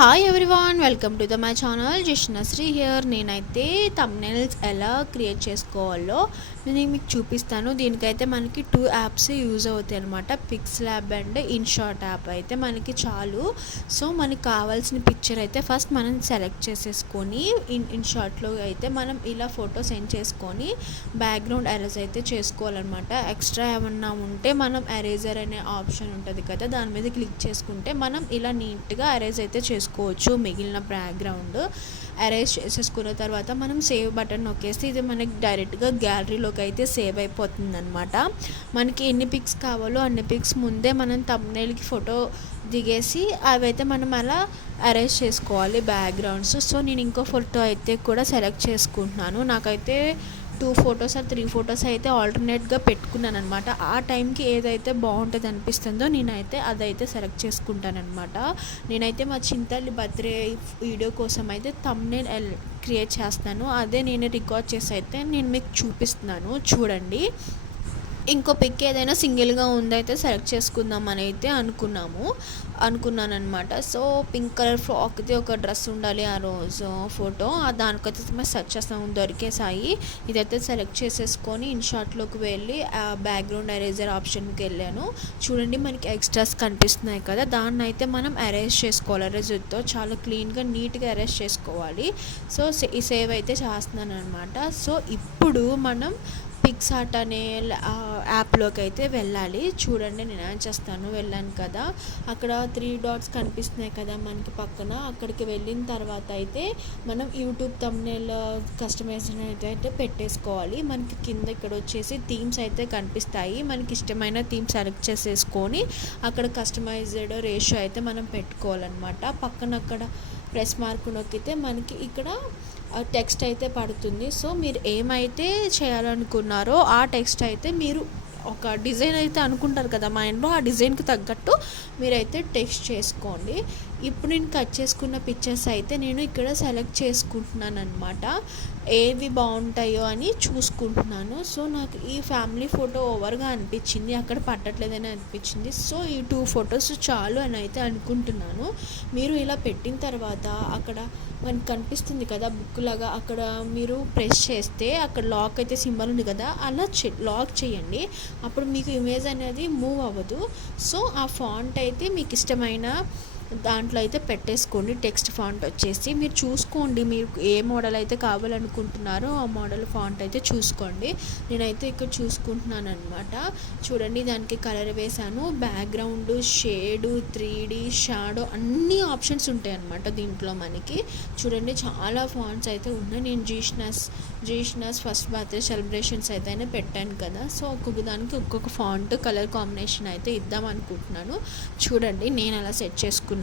Hi everyone, welcome to my channel Jishnashri here. నేనైతే thumbnails ఎలా create చేసుకోవాలో నేను మీకు చూపిస్తాను. దీనికైతే మనకి 2 యాప్స్ యూజ్ అవుతాయి అనమాట. పిక్స్లాబ్ అండ్ ఇన్షాట్ యాప్ అయితే మనకి చాలు. సో మనకి కావాల్సిన పిక్చర్ అయితే ఫస్ట్ మనం సెలెక్ట్ చేసేసుకొని ఇన్షాట్లో అయితే మనం ఇలా ఫోటో సెండ్ చేసుకొని బ్యాక్గ్రౌండ్ ఎరేజ్ అయితే చేసుకోవాలన్నమాట. ఎక్స్ట్రా ఏమన్నా ఉంటే మనం ఎరేజర్ అనే ఆప్షన్ ఉంటుంది కదా, దాని మీద క్లిక్ చేసుకుంటే మనం ఇలా నీట్గా ఎరేజ్ అయితే చేసుకోవచ్చు. మిగిలిన బ్యాక్గ్రౌండ్ అరేంజ్ చేసేసుకున్న తర్వాత మనం సేవ్ బటన్ నొక్కేస్తే ఇది మనకి డైరెక్ట్గా గ్యాలరీలోకి అయితే సేవ్ అయిపోతుంది అనమాట. మనకి ఎన్ని పిక్స్ కావాలో అన్ని పిక్స్ ముందే మనం థంబ్నెయిల్కి ఫోటో దిగేసి అవైతే మనం అలా అరేంజ్ చేసుకోవాలి బ్యాక్గ్రౌండ్స్. సో నేను ఇంకో ఫోటో అయితే కూడా సెలెక్ట్ చేసుకుంటున్నాను. నాకైతే 2 ఫొటోస్ ఆర్ 3 ఫొటోస్ అయితే ఆల్టర్నేట్గా పెట్టుకున్నాను అనమాట. ఆ టైంకి ఏదైతే బాగుంటుంది అనిపిస్తుందో నేనైతే అదైతే సెలెక్ట్ చేసుకుంటానమాట. నేనైతే మా చింతల్లి బర్త్డే వీడియో కోసం అయితే థంబ్నెయిల్ క్రియేట్ చేస్తాను. అదే నేను రికార్డ్ చేసి అయితే నేను మీకు చూపిస్తున్నాను, చూడండి. ఇంకో పిక్ ఏదైనా సింగిల్గా ఉందైతే సెలెక్ట్ చేసుకుందామని అయితే అనుకున్నాను అనమాట. సో పింక్ కలర్ ఫ్రాక్ది ఒక డ్రెస్ ఉండాలి ఆ రోజు ఫోటో, దానికైతే సెర్చ్ చేస్తాము, దొరికేసాయి. ఇదైతే సెలెక్ట్ చేసేసుకొని ఇన్షాట్లోకి వెళ్ళి బ్యాక్గ్రౌండ్ ఎరేజర్ ఆప్షన్కి వెళ్ళాను. చూడండి, మనకి ఎక్స్ట్రాస్ కనిపిస్తున్నాయి కదా, దాన్ని అయితే మనం అరేంజ్ చేసుకోవాలి. ఎరేజర్తో చాలా క్లీన్గా నీట్గా అరేంజ్ చేసుకోవాలి. సో ఈ సేవ్ అయితే చేస్తున్నాను అనమాట. సో ఇప్పుడు మనం పిక్సార్ట్ అనే యాప్లోకి అయితే వెళ్ళాలి. చూడండి, నేను ఏం చేస్తాను, వెళ్ళాను కదా, అక్కడ 3 డాట్స్ కనిపిస్తున్నాయి కదా మనకి పక్కన. అక్కడికి వెళ్ళిన తర్వాత అయితే మనం యూట్యూబ్ థంబ్నెయిల్ కస్టమైజేషన్ అయితే పెట్టేసుకోవాలి. మనకి కింద ఇక్కడ వచ్చేసి థీమ్స్ అయితే కనిపిస్తాయి. మనకి ఇష్టమైన థీమ్ సెలెక్ట్ చేసేసుకొని అక్కడ కస్టమైజ్డ్ రేషియో అయితే మనం పెట్టుకోవాలన్నమాట. పక్కన అక్కడ ప్రెస్ మార్క్ నొక్కితే మనకి ఇక్కడ టెక్స్ట్ అయితే పడుతుంది. సో మీరు ఏమైతే చేయాలనుకున్నారో ఆ టెక్స్ట్ అయితే మీరు ఒక డిజైన్ అయితే అనుకుంటారు కదా మైండ్లో, ఆ డిజైన్కి తగ్గట్టు మీరైతే టెక్స్ట్ చేసుకోండి. ఇప్పుడు నేను కట్ చేసుకున్న పిక్చర్స్ అయితే నేను ఇక్కడ సెలెక్ట్ చేసుకుంటున్నాను అనమాట. ఏవి బాగుంటాయో అని చూసుకుంటున్నాను. సో నాకు ఈ ఫ్యామిలీ ఫోటో ఓవర్గా అనిపించింది, అక్కడ పట్టట్లేదని అనిపించింది. సో ఈ 2 ఫొటోస్ చాలు అని అయితే అనుకుంటున్నాను. మీరు ఇలా పెట్టిన తర్వాత అక్కడ మనకి కనిపిస్తుంది కదా బుక్ లాగా, అక్కడ మీరు ప్రెస్ చేస్తే అక్కడ లాక్ అయితే సింబల్ ఉంది కదా, అలా లాక్ చేయండి. అప్పుడు మీకు ఇమేజ్ అనేది మూవ్ అవ్వదు. సో ఆ ఫాంట్ అయితే మీకు ఇష్టమైన దాంట్లో అయితే పెట్టేసుకోండి. టెక్స్ట్ ఫాంట్ వచ్చేసి మీరు చూసుకోండి, మీరు ఏ మోడల్ అయితే కావాలనుకుంటున్నారో ఆ మోడల్ ఫాంట్ అయితే చూసుకోండి. నేనైతే ఇక్కడ చూసుకుంటున్నాను అనమాట. చూడండి, దానికి కలర్ వేసాను, బ్యాక్గ్రౌండ్, షేడు, 3D, షాడో అన్ని ఆప్షన్స్ ఉంటాయి అన్నమాట దీంట్లో మనకి. చూడండి, చాలా ఫాంట్స్ అయితే ఉన్నాయి. నేను జీష్ణస్ ఫస్ట్ బర్త్డే సెలబ్రేషన్స్ అయితే పెట్టాను కదా, సో ఒక్కొక్క దానికి ఒక్కొక్క ఫాంట్ కలర్ కాంబినేషన్ అయితే ఇద్దాం అనుకుంటున్నాను. చూడండి, నేను అలా సెట్ చేసుకున్నాను.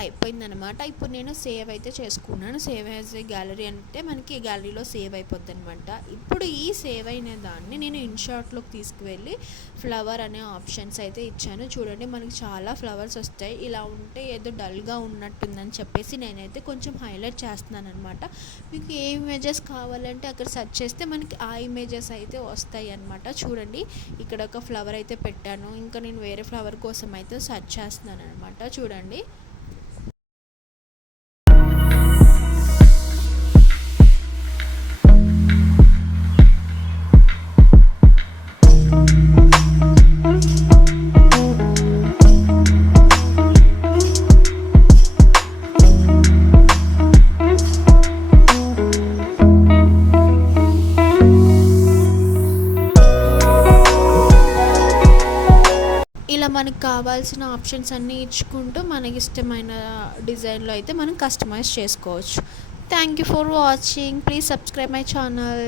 అయిపోయిందనమాట. ఇప్పుడు నేను సేవ్ అయితే చేసుకున్నాను. సేవ్ యాజ్ ఏ గ్యాలరీ అంటే మనకి గ్యాలరీలో సేవ్ అయిపోద్ది అనమాట. ఇప్పుడు ఈ సేవ్ అయిన దాన్ని నేను ఇన్షాట్లోకి తీసుకువెళ్ళి ఫ్లవర్ అనే ఆప్షన్స్ అయితే ఇచ్చాను. చూడండి, మనకి చాలా ఫ్లవర్స్ వస్తాయి. ఇలా ఉంటే ఏదో డల్గా ఉన్నట్టుందని చెప్పేసి నేనైతే కొంచెం హైలైట్ చేస్తున్నాను అనమాట. మీకు ఏ ఇమేజెస్ కావాలంటే అక్కడ సెర్చ్ చేస్తే మనకి ఆ ఇమేజెస్ అయితే వస్తాయి అనమాట. చూడండి, ఇక్కడ ఒక ఫ్లవర్ అయితే పెట్టాను. ఇంకా నేను వేరే ఫ్లవర్ కోసం అయితే సెర్చ్ చేస్తున్నాను అనమాట. చూడండి, ఇలా మనకు కావాల్సిన ఆప్షన్స్ అన్నీ ఇచ్చుకుంటూ మనకి ఇష్టమైన డిజైన్లో అయితే మనం కస్టమైజ్ చేసుకోవచ్చు. Thank you for watching. Please subscribe my channel.